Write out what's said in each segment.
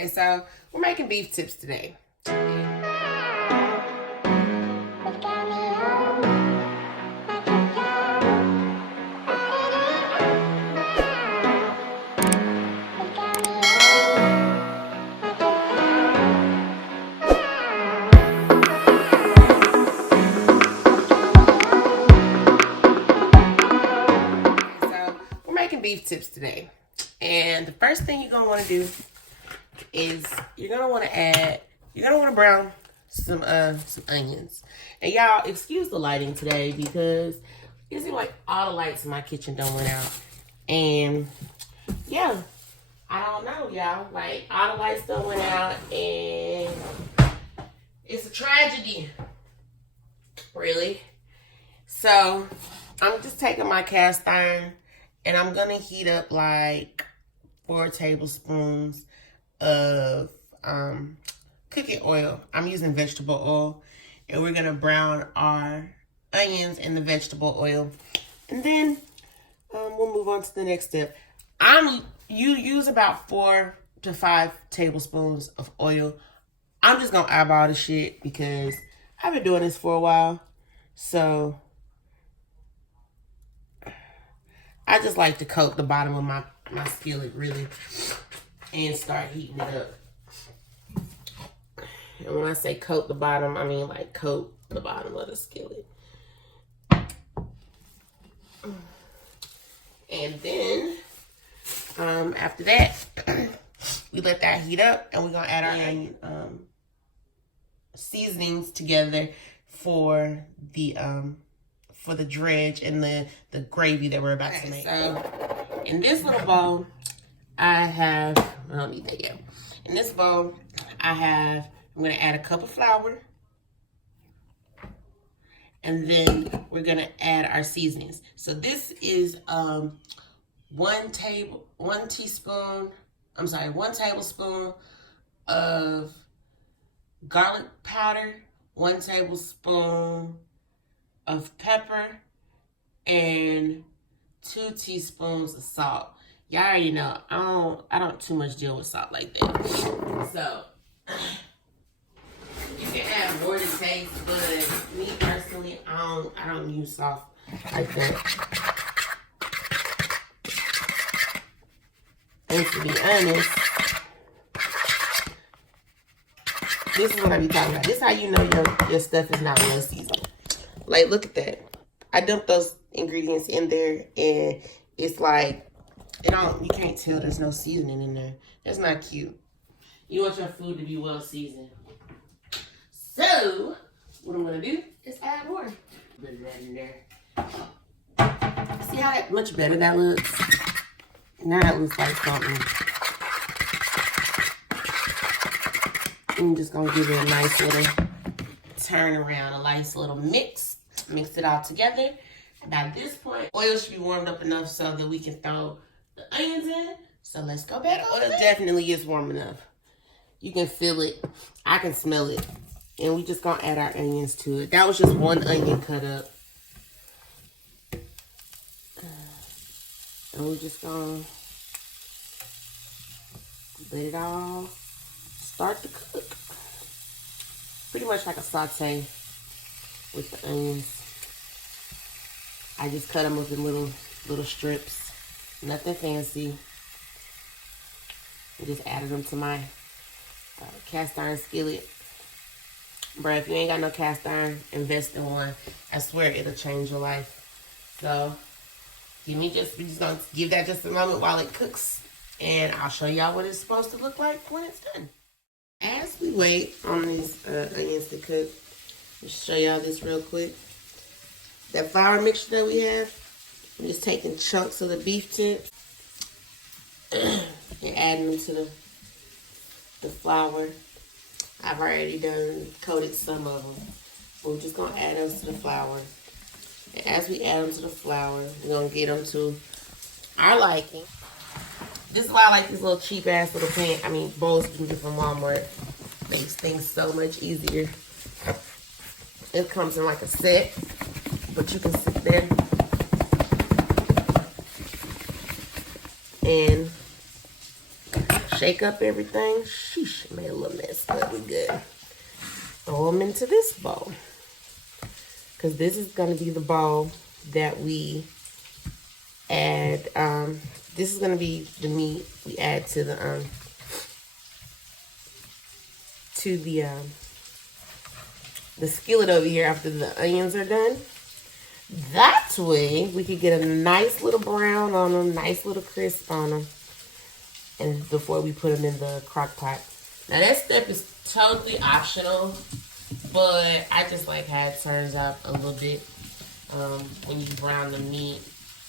Okay, so we're making beef tips today. Beef tips today, and the first thing you're gonna want to do is you're gonna want to brown some onions. And y'all, excuse the lighting today because it seems like all the lights in my kitchen don't went out, and yeah, I don't know, y'all, like all the lights don't went out, and it's a tragedy, really. So I'm just taking my cast iron. And I'm going to heat up like 4 tablespoons of cooking oil. I'm using vegetable oil. And we're going to brown our onions in the vegetable oil. And then we'll move on to the next step. You use about 4 to 5 tablespoons of oil. I'm just going to eyeball the shit because I've been doing this for a while. So I just like to coat the bottom of my skillet really and start heating it up. And when I say coat the bottom, I mean like coat the bottom of the skillet. And then after that, we let that heat up and we're gonna add our onion seasonings together for the dredge and the gravy that we're about to make. So in this little bowl, I don't need that yet. In this bowl, I'm gonna add a cup of flour. And then we're gonna add our seasonings. So this is 1 tablespoon of garlic powder, 1 tablespoon of pepper, and 2 teaspoons of salt. Y'all already know I don't too much deal with salt like that. So you can add more to taste, but me personally, I don't use salt like that. And to be honest, this is what I be talking about. This is how you know your stuff is not well seasoned. Like, look at that. I dumped those ingredients in there, and it's like, you can't tell there's no seasoning in there. That's not cute. You want your food to be well seasoned. So, what I'm going to do is add more. Put that in there. See how much better that looks? Now that looks like something. I'm just going to give it a nice little turn around, a nice little mix. Mix it all together. By this point, oil should be warmed up enough so that we can throw the onions in. So let's go back. Oil definitely is warm enough. You can feel it. I can smell it. And we just gonna add our onions to it. That was just 1 onion cut up. And we're just gonna let it all start to cook. Pretty much like a saute with the onions. I just cut them up in little strips. Nothing fancy. I just added them to my cast iron skillet. Bruh, if you ain't got no cast iron, invest in one. I swear it'll change your life. So, we're just gonna give that just a moment while it cooks. And I'll show y'all what it's supposed to look like when it's done. As we wait on these onions to cook, let's show y'all this real quick. That flour mixture that we have, I'm just taking chunks of the beef tips and adding them to the flour. I've already coated some of them. But we're just going to add those to the flour. And as we add them to the flour, we're going to get them to our liking. This is why I like these little cheap ass little bowls you can get from Walmart. Makes things so much easier. It comes in like a set, but you can sit there and shake shake up everything. Sheesh, made a little mess, but we good. Throw them into this bowl. Because this is going to be the bowl that we add. This is going to be the meat we add to the skillet over here after the onions are done. That way we could get a nice little brown on them, nice little crisp on them, and before we put them in the crock pot. Now that step is totally optional, but I just like how it turns out a little bit when you brown the meat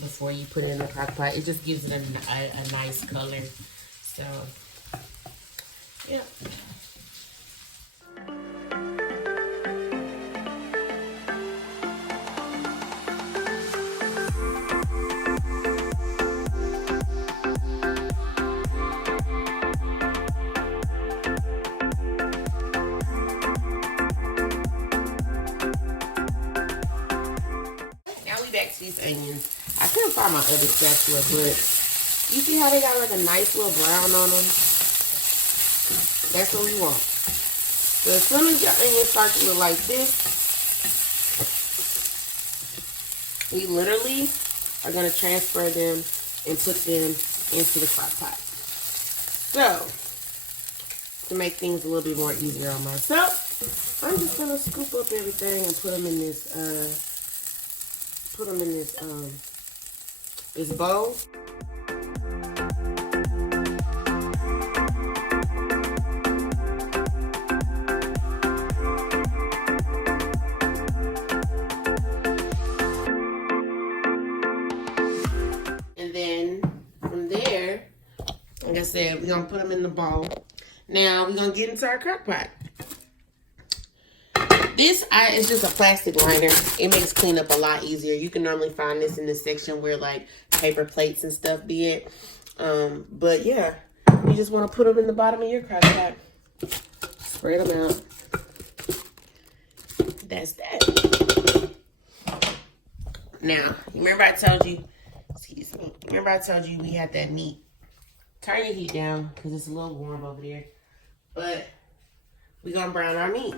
before you put it in the crock pot. It just gives it a nice color. So, yeah. Back to these onions. I couldn't find my other spatula, but you see how they got like a nice little brown on them? That's what we want. So as soon as your onions start to look like this, we literally are going to transfer them and put them into the crock pot. So, to make things a little bit more easier on myself, I'm just going to scoop up everything and put them in this this bowl. And then from there, like I said, we're gonna put them in the bowl. Now we're gonna get into our crock pot. This is just a plastic liner. It makes cleanup a lot easier. You can normally find this in the section where like paper plates and stuff be it. But yeah, you just want to put them in the bottom of your crock pot. Spread them out. That's that. Now, remember I told you, excuse me, remember I told you we had that meat. Turn your heat down because it's a little warm over there. But we're going to brown our meat.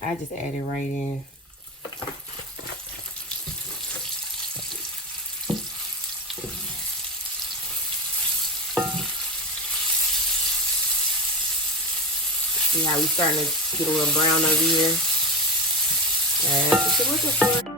I just add it right in. See how we starting to get a little brown over here? That's what you're looking for.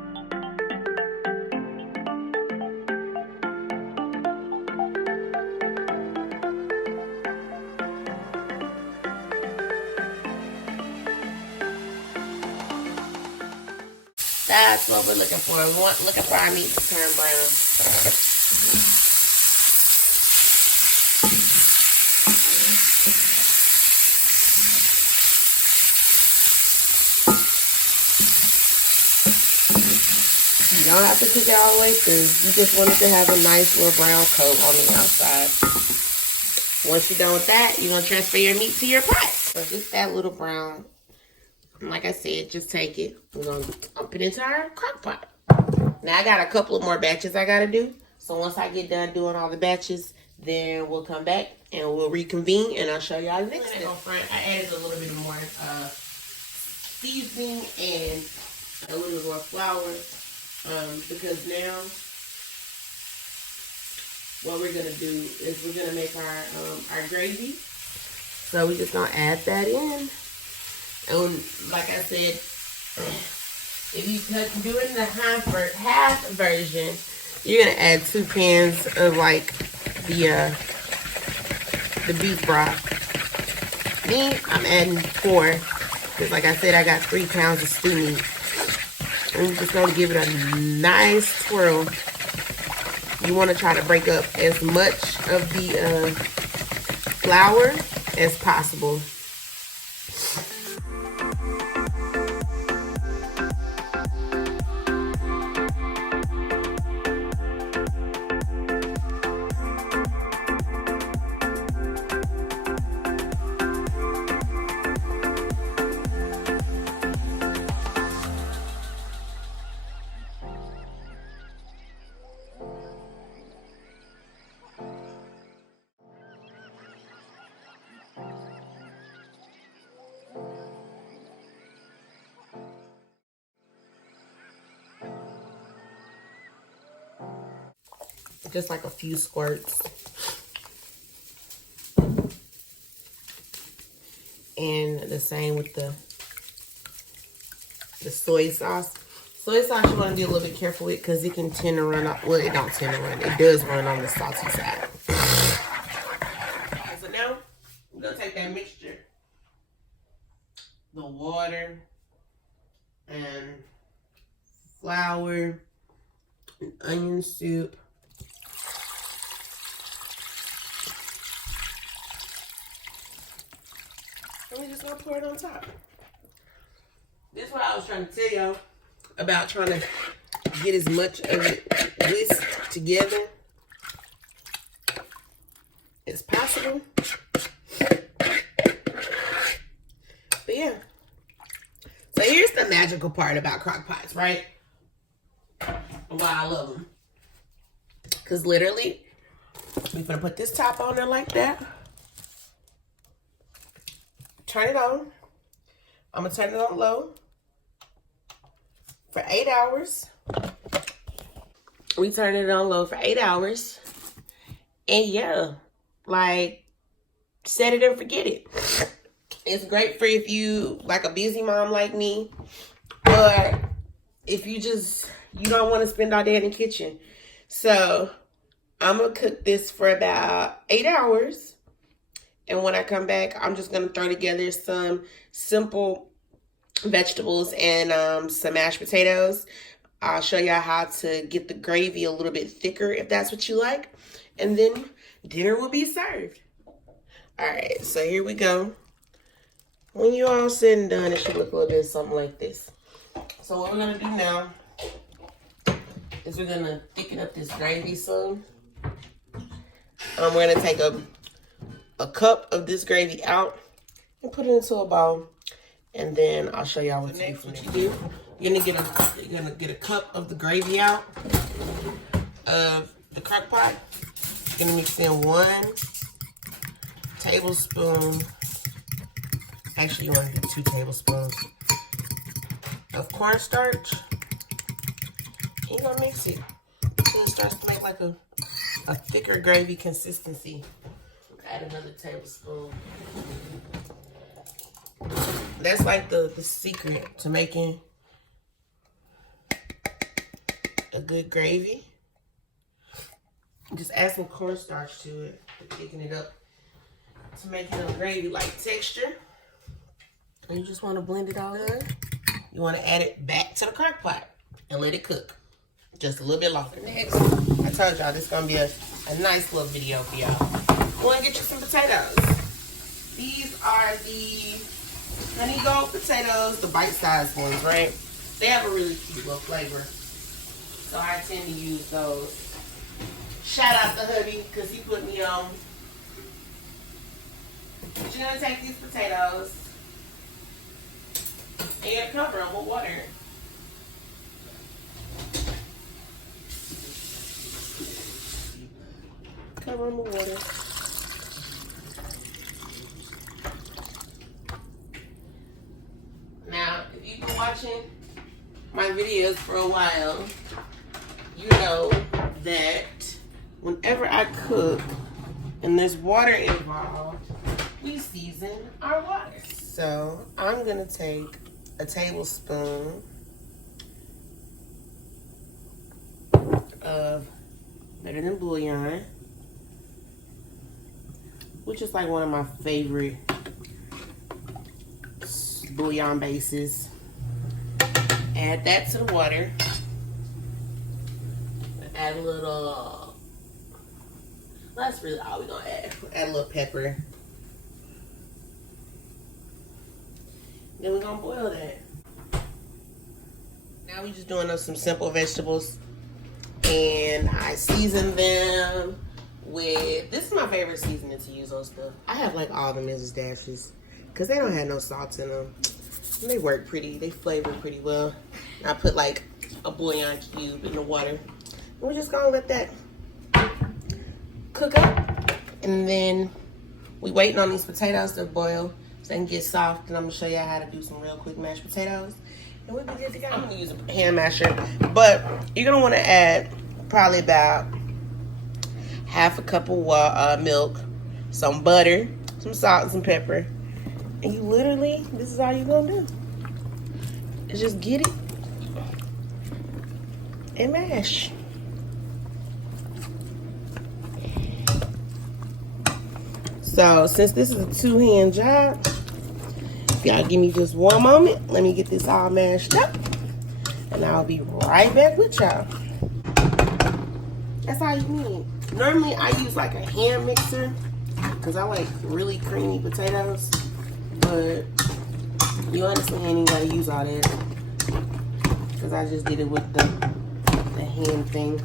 That's what we're looking for. We want looking for our meat to turn brown. You don't have to cook it all the way through. You just want it to have a nice little brown coat on the outside. Once you're done with that, you're going to transfer your meat to your pot. So just that little brown. Like I said, just take it. We're going to dump it into our crock pot. Now, I got a couple of more batches I got to do. So once I get done doing all the batches, then we'll come back and we'll reconvene and I'll show y'all the next step. I added a little bit more seasoning and a little bit more flour because now what we're going to do is we're going to make our gravy. So we're just going to add that in. And like I said, if you do it in the half version, you're gonna add 2 cans of like the beef broth. Me, I'm adding 4 because, like I said, I got 3 pounds of stew meat. I'm just going to give it a nice twirl. You want to try to break up as much of the flour as possible. Just like a few squirts. And the same with the soy sauce. Soy sauce you want to be a little bit careful with because it can tend to run off. Well, it don't tend to run. It does run on the salty side. Okay, so now we're going to take that mixture. The water and flour and onion soup. And we're just gonna pour it on top. This is what I was trying to tell y'all about, trying to get as much of it whisked together as possible. But yeah. So here's the magical part about crock pots, right? Why I love them. Because literally, we're gonna put this top on there like that. Turn it on. I'm gonna turn it on low for 8 hours. We turn it on low for 8 hours. And yeah, like, set it and forget it. It's great for if you like a busy mom like me, or if you don't want to spend all day in the kitchen. So I'm gonna cook this for about 8 hours. And when I come back, I'm just going to throw together some simple vegetables and some mashed potatoes. I'll show y'all how to get the gravy a little bit thicker if that's what you like. And then dinner will be served. All right, so here we go. When you all said and done, it should look a little bit something like this. So what we're going to do now is we're going to thicken up this gravy some. We're going to take a cup of this gravy out and put it into a bowl, and then I'll show y'all what to do. You're gonna get a cup of the gravy out of the crock pot. You're gonna mix in 1 tablespoon. Actually, you want to do 2 tablespoons of cornstarch. And you're gonna mix it until it starts to make like a thicker gravy consistency. Add another tablespoon. That's like the secret to making a good gravy. Just add some cornstarch to it, to thicken it up, to make it a gravy-like texture. And you just want to blend it all in. You want to add it back to the crock pot and let it cook just a little bit longer. Next, I told y'all this is going to be a nice little video for y'all. Go and get you some potatoes. These are the honey gold potatoes, the bite-sized ones, right? They have a really cute little flavor, so I tend to use those. Shout out to hubby, because he put me on. But you're going to take these potatoes and you're going to cover them with water. Cover them with water. Now, if you've been watching my videos for a while, you know that whenever I cook and there's water involved, we season our water. So I'm gonna take a tablespoon of Better Than Bouillon, which is like one of my favorite bouillon bases. Add that to the water. Add a little, that's really all we're gonna add. Add a little pepper. Then we're gonna boil that. Now we're just doing some simple vegetables. And I season them with, this is my favorite seasoning to use on stuff. I have like all the Mrs. Dashes because they don't have no salt in them. And they work pretty, they flavor pretty well. And I put like a bouillon cube in the water. And we're just gonna let that cook up. And then we waiting on these potatoes to boil so they can get soft. And I'm gonna show you how to do some real quick mashed potatoes. And we'll be good to go. I'm gonna use a hand masher, but you're gonna wanna add probably about half a cup of milk, some butter, some salt, and some pepper. And you literally, this is all you're gonna do. Is just get it and mash. So since this is a two-hand job, y'all give me just one moment. Let me get this all mashed up. And I'll be right back with y'all. That's all you need. Normally I use like a hand mixer because I like really creamy potatoes. But you honestly ain't even gotta use all that because I just did it with the hand thing.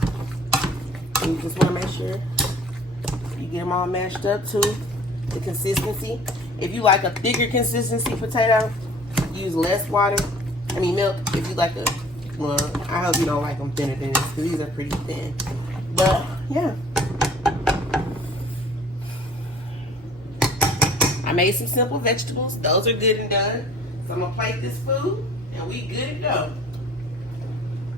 And you just wanna make sure you get them all mashed up to the consistency. If you like a thicker consistency potato, use less water. I mean milk. If you like a, well, I hope you don't like them thinner than this because these are pretty thin. But yeah, I made some simple vegetables. Those are good and done. So I'm gonna plate this food and we good to go.